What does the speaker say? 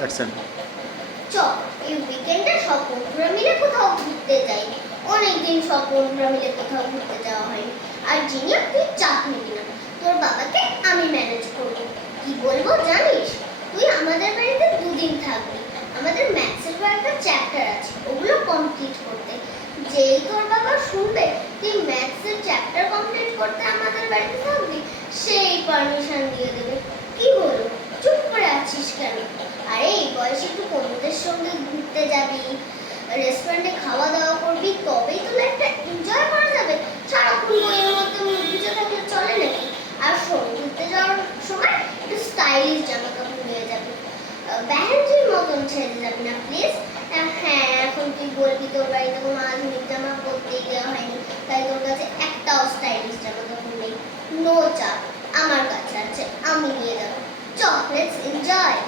Action. চ এই উইকেন্ডে সব বন্ধুরা মিলে কোথাও ঘুরতে যাই। অনেকদিন সব বন্ধুরা মিলে কোথাও ঘুরতে যাওয়া হয়নি। আর জিনিয়া তুই চাপ নিবি না, তোর বাবাকে আমি ম্যানেজ করব। কি বলবো জানিস, তুই আমাদের বাড়িতে দুদিন থাকবি। আমাদের ম্যাথসের কয়েকটা চ্যাপ্টার আছে, ওগুলো কমপ্লিট করতে। যেই তোর বাবা শুনবে তুই ম্যাথসের চ্যাপ্টার কমপ্লিট করতে আমাদের বাড়িতে থাকবি, সেই পারমিশন দিয়ে দেবে। কি হলো, চুপ করে আছিস কেন? আরে এই বয়সে একটু বন্ধুদের সঙ্গে ঘুরতে যাবি, রেস্টুরেন্টে খাওয়া দাওয়া করবি, তবেই তো লাইফটা এনজয় করা যাবে। সারাক্ষণ বইয়ের মধ্যে মুখ বুঝে থাকলে চলে নাকি? আর শোন, ঘুরতে যাওয়ার সময় একটু স্টাইলিশ জামা কাপড় নিয়ে যাবি, ব্যাহেঞ্জির মতন ছেড়ে যাবি না প্লিজ। হ্যাঁ, এখন তুই বলবি তোর বাড়িতে কোনো আধুনিক জামা পরতেই দেওয়া হয়নি, তাই তোর কাছে একটাও স্টাইলিশ জামা কাপড় নেই। নো চাপ, আমার কাছে আছে, আমি নিয়ে যাবো। চ, লেটস এনজয়।